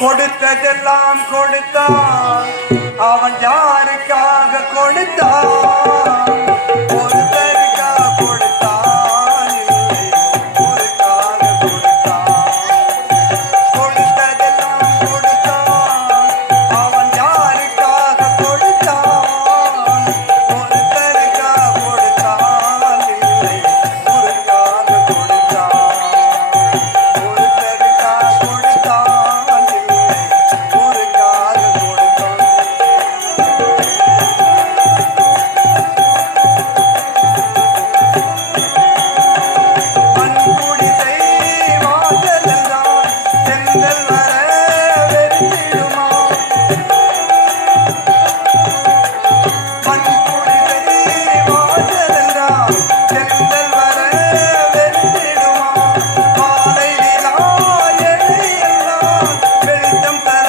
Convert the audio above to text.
கொடுத்ததெல்லாம் கொடுத்தான், அவன் யாருக்காக கொடுத்தான்? ஒருத்தருக்காக கொடுத்தான், இல்லை ஊருக்காக கொடுத்தான். கொடுத்ததெல்லாம் கொடுத்தான், அவன் யாருக்காக கொடுத்தான்? ஒருத்தருக்காக கொடுத்தான், இல்லை ஊருக்காக கொடுத்தான். ஒருத்தருக்காக கொடுத்தான், இல்லை ஊருக்காக கொடுத்தான். மண்குடிசை வாசலெல்லாம் செங்கல் வர வெறித்திடுமா? மண்குடிசை வாசலெல்லாம் செங்கல் வர வெறித்திடுமா? மாலை நிலா எல்லாம் வெளிச்சம் தர